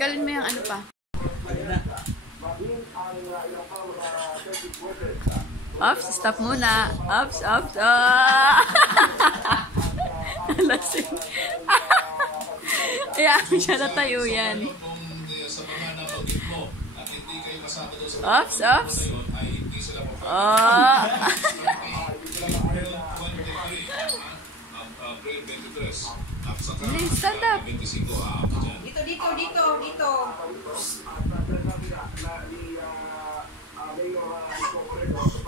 Tanggalin mo yung ano pa. Ops, stop muna. Ops, ops. Oh! Lasing. Kaya siya natayo yan. Ops, ops. Oh! Please, stand up. Dito, dito, dito, dito. Mayor